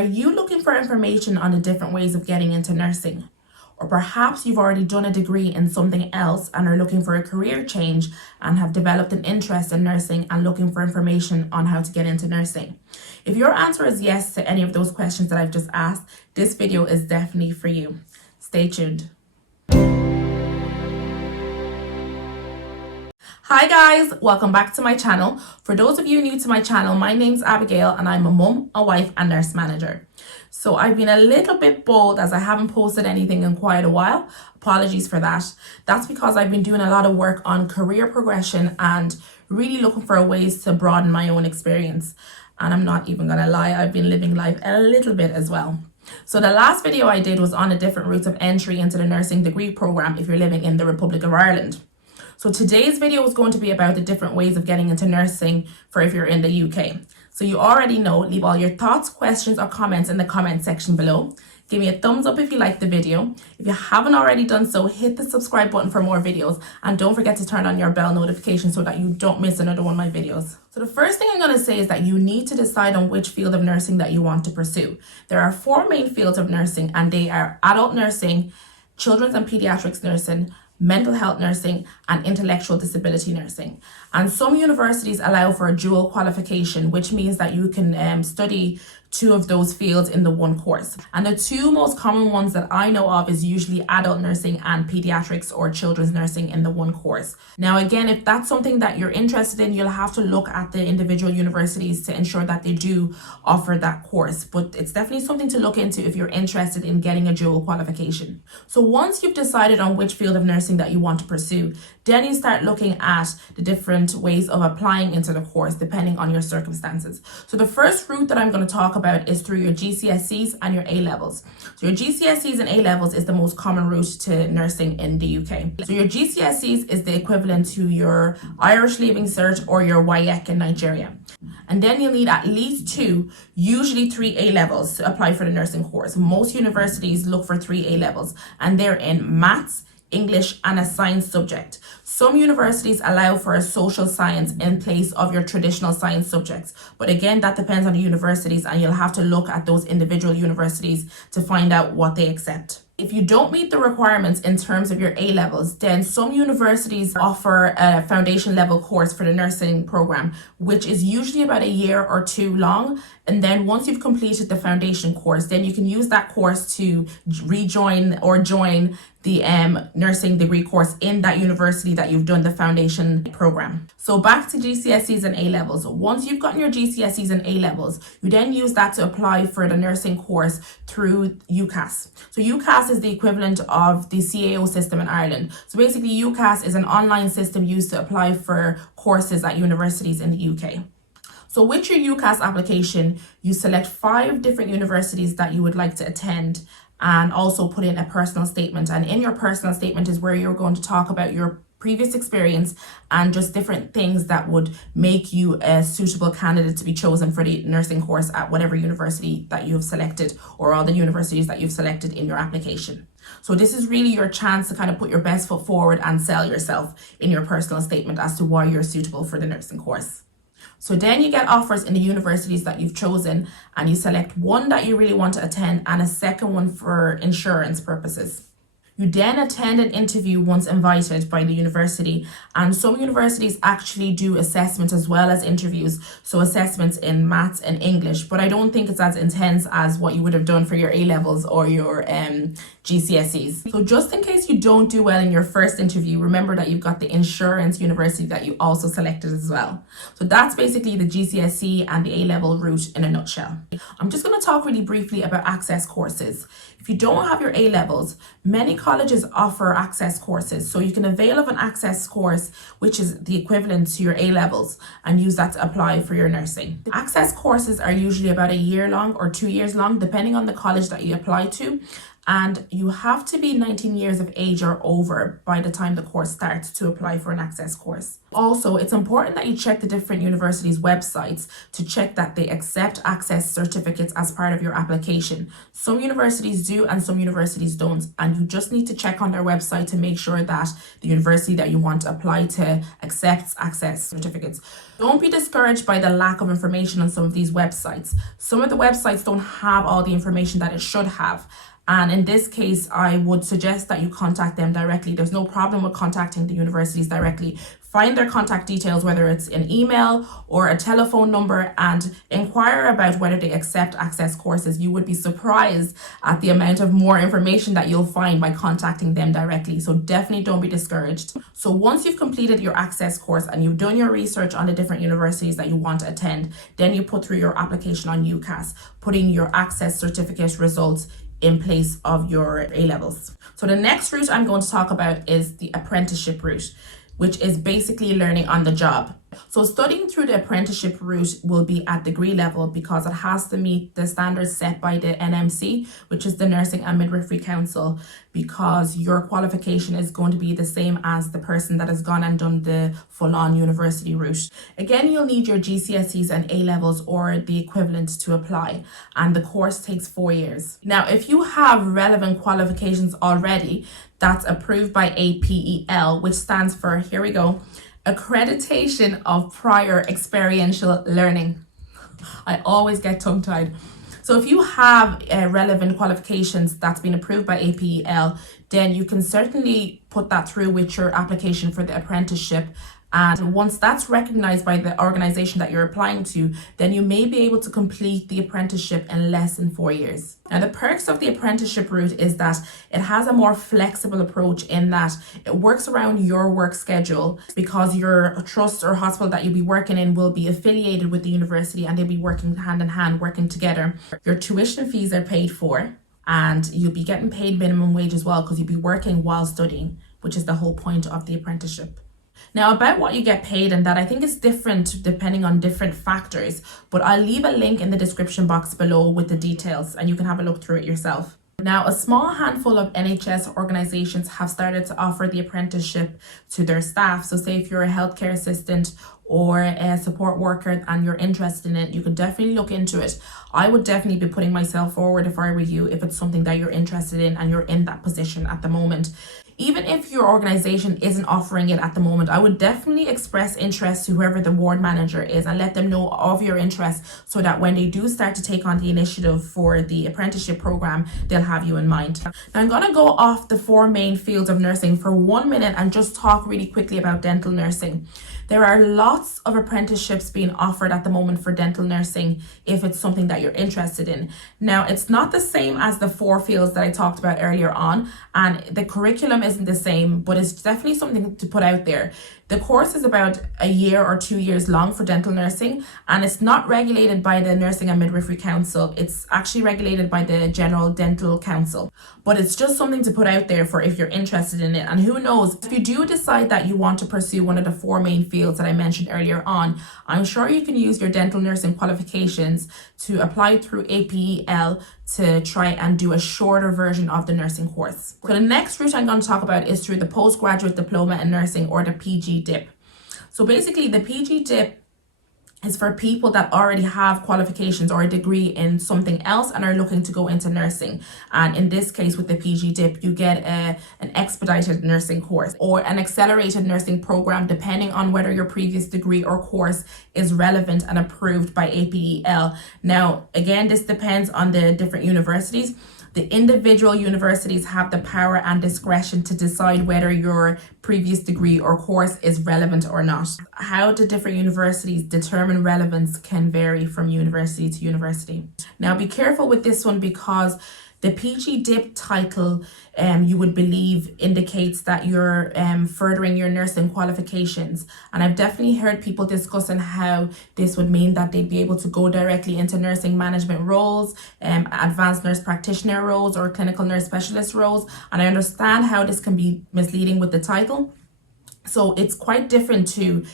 Are you looking for information on the different ways of getting into nursing? Or perhaps you've already done a degree in something else and are looking for a career change and have developed an interest in nursing and looking for information on how to get into nursing. If your answer is yes to any of those questions that I've just asked, this video is definitely for you. Stay tuned. Hi guys, welcome back to my channel. For those of you new to my channel, my name's Abigail and I'm a mum, a wife and nurse manager. So I've been a little bit bold as I haven't posted anything in quite a while. Apologies for that. That's because I've been doing a lot of work on career progression and really looking for ways to broaden my own experience. And I'm not even gonna lie, I've been living life a little bit as well. So the last video I did was on the different routes of entry into the nursing degree program if you're living in the Republic of Ireland. So today's video is going to be about the different ways of getting into nursing for if you're in the UK. So you already know, leave all your thoughts, questions or comments in the comment section below. Give me a thumbs up if you like the video. If you haven't already done so, hit the subscribe button for more videos and don't forget to turn on your bell notification so that you don't miss another one of my videos. So the first thing I'm going to say is that you need to decide on which field of nursing that you want to pursue. There are 4 main fields of nursing and they are adult nursing, children's and pediatrics nursing, mental health nursing and intellectual disability nursing. And some universities allow for a dual qualification, which means that you can study 2 of those fields in the one course. And the 2 most common ones that I know of is usually adult nursing and pediatrics or children's nursing in the one course. Now again, if that's something that you're interested in, you'll have to look at the individual universities to ensure that they do offer that course. But it's definitely something to look into if you're interested in getting a dual qualification. So once you've decided on which field of nursing that you want to pursue, then you start looking at the different ways of applying into the course depending on your circumstances. So the first route that I'm going to talk about is through your GCSEs and your A-levels. So your GCSEs and A-levels is the most common route to nursing in the UK. So your GCSEs is the equivalent to your Irish Leaving Cert or your WAEC in Nigeria. And then you'll need at least 2, usually 3 A-levels to apply for the nursing course. Most universities look for 3 A-levels and they're in maths, English and a science subject. Some universities allow for a social science in place of your traditional science subjects. But again, that depends on the universities and you'll have to look at those individual universities to find out what they accept. If you don't meet the requirements in terms of your A-levels, then some universities offer a foundation level course for the nursing program, which is usually about a year or 2 long. And then once you've completed the foundation course, then you can use that course to rejoin or join the nursing degree course in that university that you've done the foundation program. So back to GCSEs and A-levels. Once you've gotten your GCSEs and A-levels, you then use that to apply for the nursing course through UCAS. So UCAS is the equivalent of the CAO system in Ireland. So basically UCAS is an online system used to apply for courses at universities in the UK. So with your UCAS application, you select 5 different universities that you would like to attend and also put in a personal statement. And in your personal statement is where you're going to talk about your previous experience and just different things that would make you a suitable candidate to be chosen for the nursing course at whatever university that you have selected or all the universities that you've selected in your application. So this is really your chance to kind of put your best foot forward and sell yourself in your personal statement as to why you're suitable for the nursing course. So then you get offers in the universities that you've chosen and you select one that you really want to attend and a second one for insurance purposes. You then attend an interview once invited by the university, and some universities actually do assessments as well as interviews, so assessments in maths and English, but I don't think it's as intense as what you would have done for your A-levels or your GCSEs. So just in case you don't do well in your first interview, remember that you've got the insurance university that you also selected as well. So that's basically the GCSE and the A-level route in a nutshell. I'm just going to talk really briefly about access courses. If you don't have your A-levels, many colleges offer access courses. So you can avail of an access course, which is the equivalent to your A-levels, and use that to apply for your nursing. Access courses are usually about a year long or 2 years long, depending on the college that you apply to. and you have to be 19 years of age or over by the time the course starts to apply for an access course. Also, it's important that you check the different universities' websites to check that they accept access certificates as part of your application. Some universities do and some universities don't, and you just need to check on their website to make sure that the university that you want to apply to accepts access certificates. Don't be discouraged by the lack of information on some of these websites. Some of the websites don't have all the information that it should have. And in this case, I would suggest that you contact them directly. There's no problem with contacting the universities directly. Find their contact details, whether it's an email or a telephone number, and inquire about whether they accept access courses. You would be surprised at the amount of more information that you'll find by contacting them directly. So definitely don't be discouraged. So once you've completed your access course and you've done your research on the different universities that you want to attend, then you put through your application on UCAS, putting your access certificate results in place of your A-levels. So the next route I'm going to talk about is the apprenticeship route, which is basically learning on the job. So studying through the apprenticeship route will be at degree level because it has to meet the standards set by the NMC, which is the Nursing and Midwifery Council, because your qualification is going to be the same as the person that has gone and done the full-on university route. Again, you'll need your GCSEs and A-levels or the equivalent to apply, and the course takes 4 years. Now, if you have relevant qualifications already, that's approved by APEL, which stands for, here we go, Accreditation of Prior Experiential Learning. I always get tongue-tied. So if you have relevant qualifications that's been approved by APEL, then you can certainly put that through with your application for the apprenticeship. And once that's recognized by the organization that you're applying to, then you may be able to complete the apprenticeship in less than 4 years. Now, the perks of the apprenticeship route is that it has a more flexible approach in that it works around your work schedule, because your trust or hospital that you'll be working in will be affiliated with the university and they'll be working hand in hand, working together. Your tuition fees are paid for, and you'll be getting paid minimum wage as well because you'll be working while studying, which is the whole point of the apprenticeship. Now, about what you get paid and that, I think it's different depending on different factors, but I'll leave a link in the description box below with the details and you can have a look through it yourself. Now, a small handful of NHS organisations have started to offer the apprenticeship to their staff. So say if you're a healthcare assistant or a support worker and you're interested in it, you could definitely look into it. I would definitely be putting myself forward if I were you, if it's something that you're interested in and you're in that position at the moment. Even if your organisation isn't offering it at the moment, I would definitely express interest to whoever the ward manager is and let them know of your interest so that when they do start to take on the initiative for the apprenticeship programme, they'll have you in mind. Now, I'm going to go off the 4 main fields of nursing for 1 minute and just talk really quickly about dental nursing. There are lots of apprenticeships being offered at the moment for dental nursing if it's something that you're interested in. Now, it's not the same as the 4 fields that I talked about earlier on, and the curriculum isn't the same, but it's definitely something to put out there. The course is about a year or 2 years long for dental nursing, and it's not regulated by the Nursing and Midwifery Council. It's actually regulated by the General Dental Council. But it's just something to put out there for if you're interested in it. And who knows, if you do decide that you want to pursue one of the 4 main fields that I mentioned earlier on, I'm sure you can use your dental nursing qualifications to apply through APEL to try and do a shorter version of the nursing course. So the next route I'm going to talk about is through the Postgraduate Diploma in Nursing, or the PGDip. So basically the PGDip is for people that already have qualifications or a degree in something else and are looking to go into nursing. And in this case, with the PGDip, you get an expedited nursing course or an accelerated nursing program, depending on whether your previous degree or course is relevant and approved by APEL. Now, again, this depends on the different universities. The individual universities have the power and discretion to decide whether your previous degree or course is relevant or not. How the different universities determine relevance can vary from university to university. Now, be careful with this one because the PGDip title, you would believe, indicates that you're furthering your nursing qualifications. And I've definitely heard people discussing how this would mean that they'd be able to go directly into nursing management roles, advanced nurse practitioner roles, or clinical nurse specialist roles. And I understand how this can be misleading with the title. So it's quite different to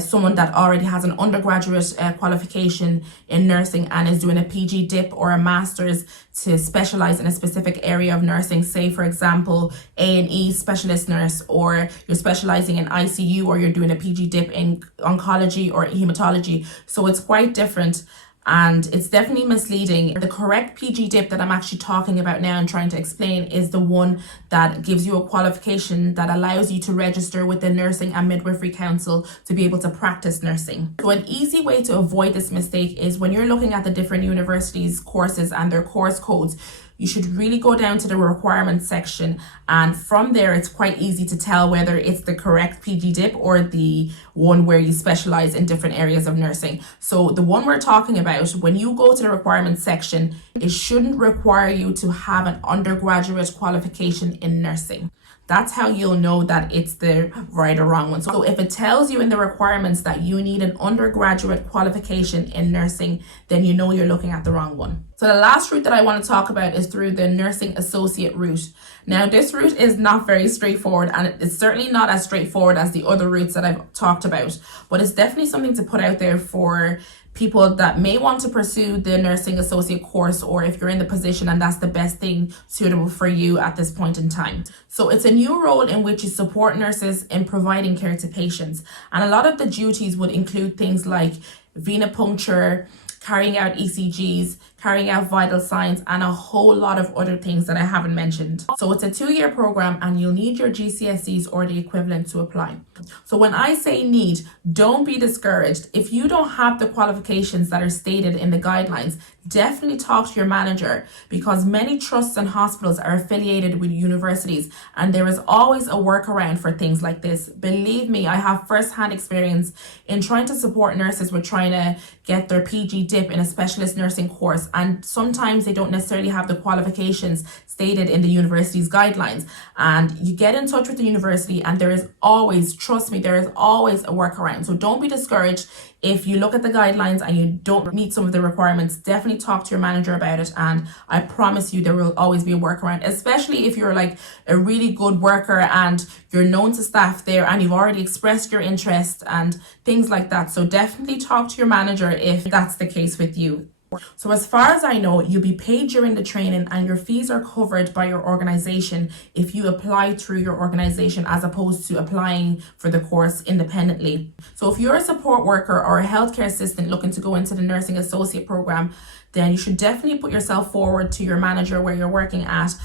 someone that already has an undergraduate qualification in nursing and is doing a PGDip or a master's to specialize in a specific area of nursing. Say, for example, A&E specialist nurse, or you're specializing in ICU, or you're doing a PGDip in oncology or hematology. So it's quite different. And it's definitely misleading. The correct PGDip that I'm actually talking about now and trying to explain is the one that gives you a qualification that allows you to register with the Nursing and Midwifery Council to be able to practice nursing. So an easy way to avoid this mistake is when you're looking at the different universities' courses and their course codes, you should really go down to the requirements section, and from there it's quite easy to tell whether it's the correct PGDip or the one where you specialize in different areas of nursing. So the one we're talking about, when you go to the requirements section, it shouldn't require you to have an undergraduate qualification in nursing. That's how you'll know that it's the right or wrong one. So if it tells you in the requirements that you need an undergraduate qualification in nursing, then you know you're looking at the wrong one. So the last route that I want to talk about is through the nursing associate route. Now, this route is not very straightforward, and it's certainly not as straightforward as the other routes that I've talked about, but it's definitely something to put out there for people that may want to pursue the nursing associate course, or if you're in the position and that's the best thing suitable for you at this point in time. So it's a new role in which you support nurses in providing care to patients. And a lot of the duties would include things like venipuncture, carrying out ECGs, carrying out vital signs, and a whole lot of other things that I haven't mentioned. So it's a 2-year program, and you'll need your GCSEs or the equivalent to apply. So when I say need, don't be discouraged. If you don't have the qualifications that are stated in the guidelines, definitely talk to your manager, because many trusts and hospitals are affiliated with universities, and there is always a workaround for things like this. Believe me, I have first-hand experience in trying to support nurses with trying to get their PGDip in a specialist nursing course, and sometimes they don't necessarily have the qualifications stated in the university's guidelines. And you get in touch with the university, and there is always, trust me, there is always a workaround. So don't be discouraged. If you look at the guidelines and you don't meet some of the requirements, definitely talk to your manager about it, and I promise you there will always be a workaround, especially if you're like a really good worker and you're known to staff there and you've already expressed your interest and things like that. So definitely talk to your manager if that's the case with you. So as far as I know, you'll be paid during the training, and your fees are covered by your organization if you apply through your organization as opposed to applying for the course independently. So if you're a support worker or a healthcare assistant looking to go into the nursing associate program, then you should definitely put yourself forward to your manager where you're working at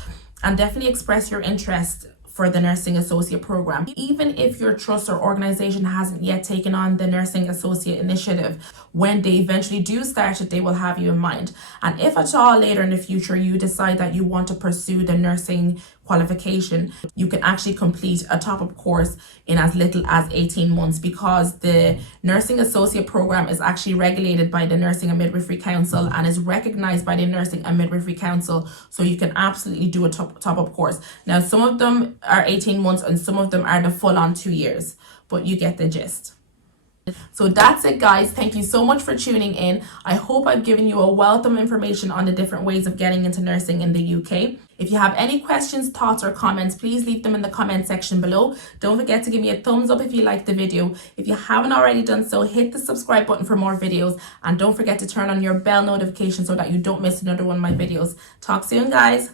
and definitely express your interest for the nursing associate program. Even if your trust or organization hasn't yet taken on the nursing associate initiative, when they eventually do start it, they will have you in mind. And if at all later in the future you decide that you want to pursue the nursing qualification, you can actually complete a top-up course in as little as 18 months, because the nursing associate program is actually regulated by the Nursing and Midwifery Council and is recognized by the Nursing and Midwifery Council, so you can absolutely do a top-up course. Now, some of them are 18 months and some of them are the full-on 2 years, but you get the gist. So that's it, guys. Thank you so much for tuning in. I hope I've given you a wealth of information on the different ways of getting into nursing in the UK. If you have any questions, thoughts, or comments, please leave them in the comment section below. Don't forget to give me a thumbs up if you liked the video. If you haven't already done so, hit the subscribe button for more videos, and don't forget to turn on your bell notification so that you don't miss another one of my videos. Talk soon, guys.